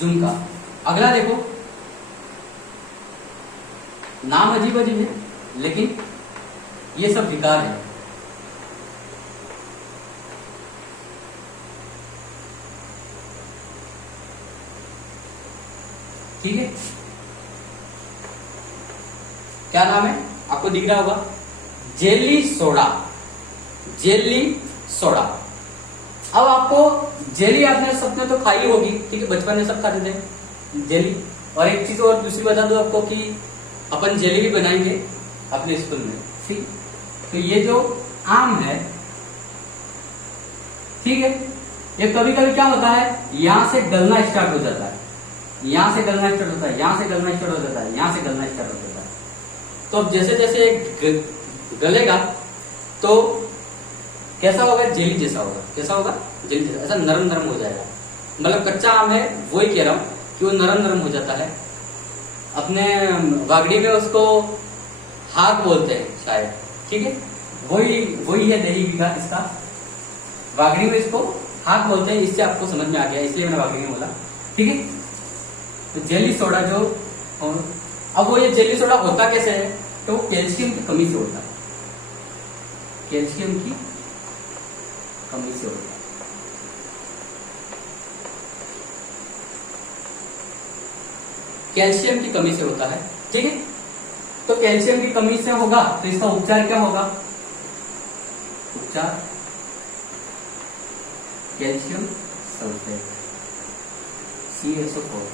झुमका। अगला देखो, नाम अजीब अजीब है लेकिन ये सब विकार है। ठीक है, क्या नाम है आपको दिख रहा होगा, जेली सोडा। Jelly soda. अब आपको जेली आपने सबने तो खाई होगी, ठीक है, बचपन में सब खाते थे जेली। और एक चीज और दूसरी बता दो आपको कि अपन जेली भी बनाएंगे अपने स्कूल में, ठीक। तो ये जो आम है, ठीक है, ये कभी कभी क्या होता है, यहां से गलना स्टार्ट हो जाता है, यहां से गलना स्टार्ट होता है, यहां से गलना स्टार्ट हो जाता है, यहां से गलना स्टार्ट हो जाता है। तो अब जैसे जैसे गलेगा तो कैसा होगा, जेली जैसा होगा। कैसा होगा, जेली जैसा, ऐसा नरम नरम हो जाएगा। मतलब कच्चा आम है, वही कह रहा हूं कि वो नरम नरम हो जाता है। अपने वागड़ी में उसको हाक बोलते हैं शायद, ठीक है, वही है दही का इसका। वागड़ी में इसको हाक बोलते हैं, इससे आपको समझ में आ गया, इसलिए मैंने वागड़ी में बोला, ठीक है। तो जेली सोडा जो, अब वो ये जेली सोडा होता कैसे है, तो वो कैल्शियम की कमी से होता है, कैल्शियम की कमी से होता है। कैल्शियम की कमी से होता है, ठीक है। तो कैल्शियम की कमी से होगा तो इसका उपचार क्या होगा, उपचार कैल्शियम सल्फेट CaSO4।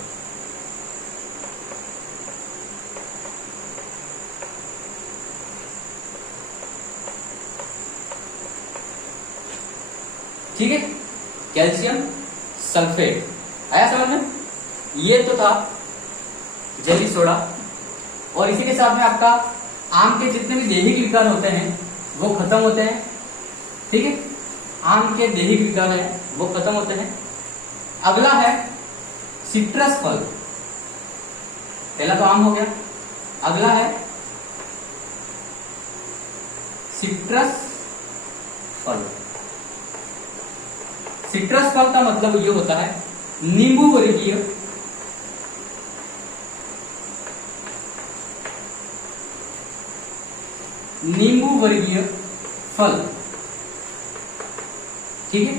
ठीक है, कैल्शियम सल्फेट आया समझ में। ये तो था जेली सोडा। और इसी के साथ में आपका आम के जितने भी दैहिक विकार होते हैं वो खत्म होते हैं, ठीक है, आम के दैहिक विकार हैं वो खत्म होते हैं। अगला है सिट्रस फल। पहला तो आम हो गया, अगला है सिट्रस फल। सिट्रस फल का मतलब ये होता है नींबू वर्गीय फल, ठीक है।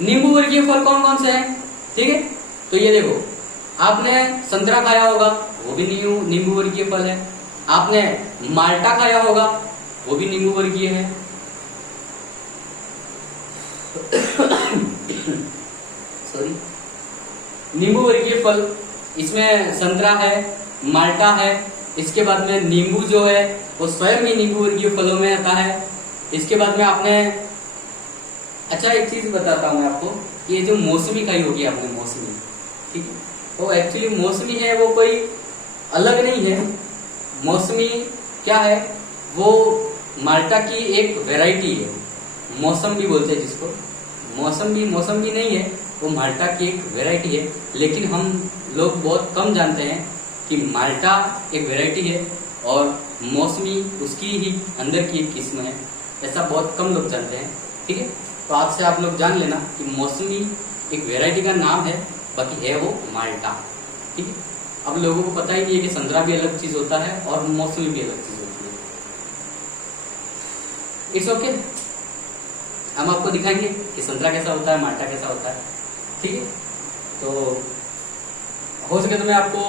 नींबू वर्गीय फल कौन कौन से हैं, ठीक है। तो ये देखो, आपने संतरा खाया होगा, वो भी नींबू वर्गीय फल है। आपने माल्टा खाया होगा, वो भी नींबू वर्गीय है। सॉरी, नींबू वर्गीय फल, इसमें संतरा है, माल्टा है, इसके बाद में नींबू जो है वो स्वयं ही नींबू वर्गीय फलों में आता है। इसके बाद में आपने, अच्छा एक चीज बताता हूं मैं आपको, कि ये जो मौसमी खाई होगी आपने, मौसमी, ठीक है, वो एक्चुअली मौसमी है, वो कोई अलग नहीं है। मौसमी क्या है, वो माल्टा की एक वैरायटी है, मौसम भी बोलते हैं जिसको। मौसम भी नहीं है, वो माल्टा की एक वैरायटी है। लेकिन हम लोग बहुत कम जानते हैं कि माल्टा एक वैरायटी है और मौसमी उसकी ही अंदर की एक किस्म है, ऐसा बहुत कम लोग जानते हैं, ठीक है। तो आज से आप लोग जान लेना कि मौसमी एक वैरायटी का नाम है, बाकी है वो माल्टा, ठीक है। अब लोगों को पता ही नहीं है कि संतरा भी अलग चीज होता है और मौसमी भी अलग चीज होती है। इट्स ओके, हम आपको दिखाएंगे कि संतरा कैसा होता है, माल्टा कैसा होता है, ठीक है। तो हो सके तो मैं आपको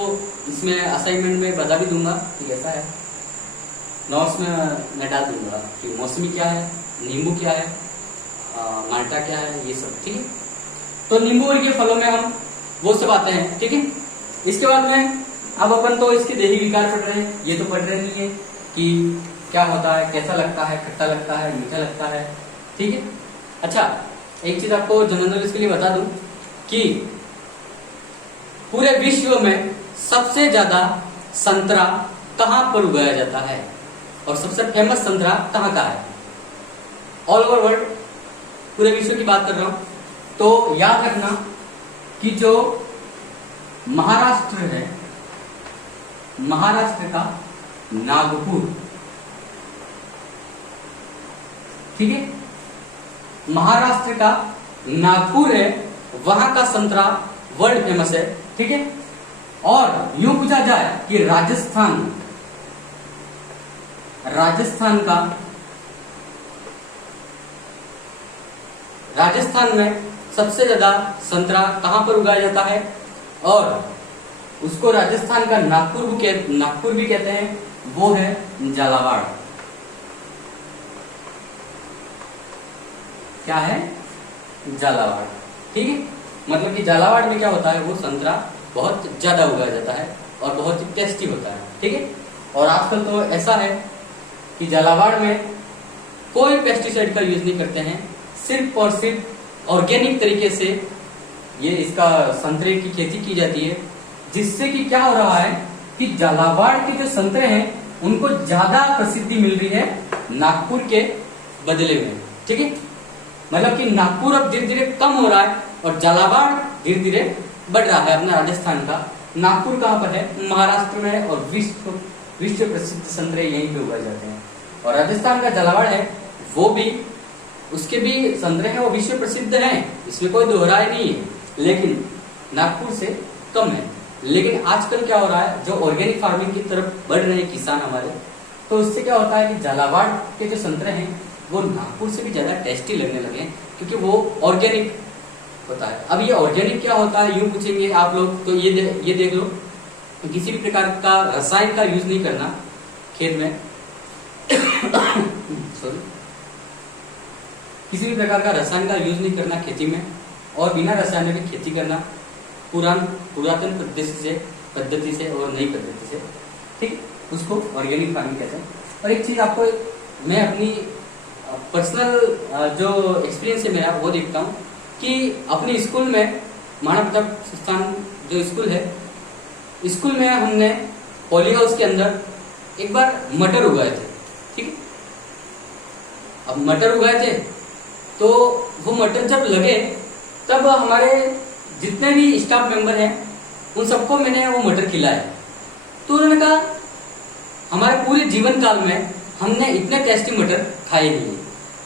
इसमें असाइनमेंट में बता भी दूंगा कि कैसा है, नोट्स में मैं डाल दूंगा कि मौसमी क्या है, नींबू क्या है, माल्टा क्या है, ये सब, ठीक है। तो नींबू वर्गीय फलों में हम वो सब आते हैं, ठीक है। इसके बाद में अब अपन तो इसके दैहिक विकार पढ़ रहे हैं, ये तो पढ़ रहे नहीं है कि क्या होता है, कैसा लगता है, खट्टा लगता है, मीठा लगता है, ठीक है। अच्छा, एक चीज आपको जनरल नॉलेज के लिए बता दूं कि पूरे विश्व में सबसे ज्यादा संतरा कहां पर उगाया जाता है और सबसे फेमस संतरा कहां का है, ऑल ओवर वर्ल्ड, पूरे विश्व की बात कर रहा हूं। तो याद रखना कि जो महाराष्ट्र है, महाराष्ट्र का नागपुर, ठीक है, महाराष्ट्र का नागपुर है, वहां का संतरा वर्ल्ड फेमस है। ठीक है। और यूं पूछा जाए कि राजस्थान में सबसे ज्यादा संतरा कहां पर उगाया जाता है, और उसको राजस्थान का नागपुर भी कहते हैं, वो है झालावाड़। क्या है? झालावाड़। ठीक है, मतलब कि झालावाड़ में क्या होता है, वो संतरा बहुत ज्यादा उगाया जाता है और बहुत ही टेस्टी होता है। ठीक है, और आजकल तो ऐसा है कि झालावाड़ में कोई पेस्टिसाइड का यूज नहीं करते हैं, सिर्फ और सिर्फ ऑर्गेनिक तरीके से ये इसका संतरे की खेती की जाती है, जिससे कि क्या हो रहा है कि झालावाड़ के जो संतरे हैं उनको ज्यादा प्रसिद्धि मिल रही है नागपुर के बदले में। ठीक है, मतलब कि नागपुर अब धीरे धीरे कम हो रहा है और झालावाड़ धीरे धीरे बढ़ रहा है अपना राजस्थान का। नागपुर कहाँ पर है? महाराष्ट्र में है, और विश्व प्रसिद्ध संतरे यहीं पे उगाए जाते हैं। और राजस्थान का झालावाड़ है, वो भी, उसके भी संतरे हैं, वो विश्व प्रसिद्ध हैं, इसमें कोई दोहराई नहीं है, लेकिन नागपुर से कम है। लेकिन आजकल क्या हो रहा है, जो ऑर्गेनिक फार्मिंग की तरफ बढ़ रहे हैं किसान हमारे, तो उससे क्या होता है कि झालावाड़ के जो संतरे हैं वो नागपुर से भी ज्यादा टेस्टी लगने लगे हैं, क्योंकि वो ऑर्गेनिक होता है। अब ये ऑर्गेनिक क्या होता है, यूं पूछेंगे आप लोग, तो ये देख लो, किसी भी प्रकार का रसायन का यूज नहीं करना खेत में सॉरी, किसी भी प्रकार का रसायन का यूज नहीं करना खेती में, और बिना रसायन की खेती करना पुरातन पद्धति से और नई पद्धति से। ठीक, उसको ऑर्गेनिक फार्मिंग कहते हैं। और एक चीज आपको मैं अपनी पर्सनल जो एक्सपीरियंस है मेरा वो देखता हूँ कि अपने स्कूल में, महाराणा प्रताप संस्थान जो स्कूल है, स्कूल में हमने पॉली हाउस के अंदर एक बार मटर उगाए थे। ठीक है, अब मटर उगाए थे तो वो मटर जब लगे तब हमारे जितने भी स्टाफ मेंबर हैं उन सबको मैंने वो मटर खिलाया। तो उन्होंने कहा हमारे पूरे जीवन काल में हमने इतने टेस्टी मटर खाए नहीं।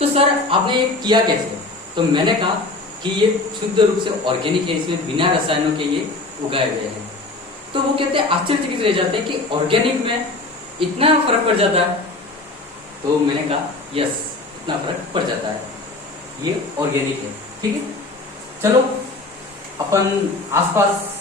तो सर आपने ये किया कैसे? तो मैंने कहा कि ये शुद्ध रूप से ऑर्गेनिक है, इसमें बिना रसायनों के ये उगाए गए हैं। तो वो कहते हैं, आश्चर्यचकित रह जाते हैं कि ऑर्गेनिक में इतना फर्क पड़ जाता है। तो मैंने कहा यस, इतना फर्क पड़ जाता है, ये ऑर्गेनिक है। ठीक है, चलो अपन आसपास